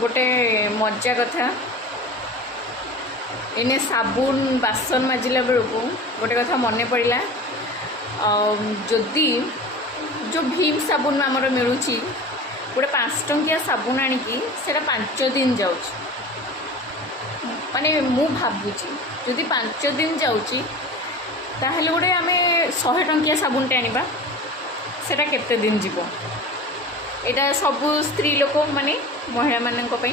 गोटे मजा कथा इने साबुन बासन माजिला बेलू गोटे कथा मन पड़ा जदि जो भीम साबुन आमर मिलूँ गोटे 5 टंकिया साबुन आणिकी सेटा 5 दिन जाऊँ माने मु भावुची जदि 5 दिन जाऊँगी ताहले गोटे आम 100 टंकिया साबुनटे आनिबा सेटा केते दिन जीवो एटा सबू स्त्री लोक माने महिला मानक पई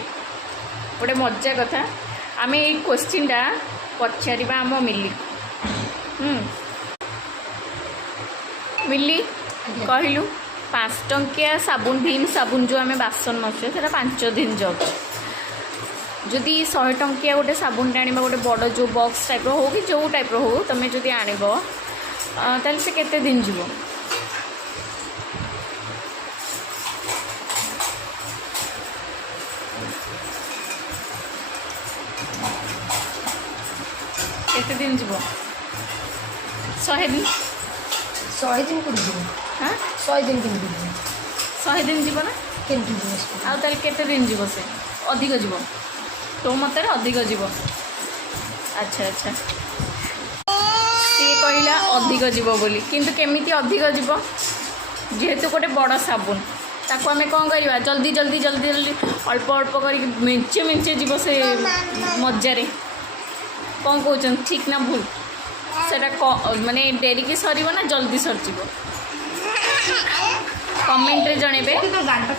गोटे मजा कथा आम ये क्वेश्चनटा पचारिबा आम मिली मिली कहलु 5 टंकिया साबुन भीम साबुन जो आम बासन मसे सेटा 5 दिन जाऊँ जदि 100 टंकिया गोटे साबुन आनिबा गोटे बड़ जो बॉक्स टाइप हो कि जो टाइप हो तुम जदि आनिब ताले से केते दिन जीवो केते दिन जीवो 100 दिन 100 दिन को जीवो हाँ 100 दिन के जीवो 100 दिन जीवो ना केमती जीवो आउ ताले केते दिन जीवो से अधिक जीवो तो मत अधिक जीव अच्छा अच्छा सी कहला अधिक जीव बोली किंतु केमिति अधिक जीव जेहेतु गोटे बड़ साबुन ताको आमे कौन करवा जल्दी जल्दी जल्दी जल्दी अल्प अल्प कर मेंचे मेंचे जीव से मजारे कौन कहते ठीक ना भूल सेटा माने डेरी की सर ना जल्दी सरज कमेंट रे जणेबे तो गांटा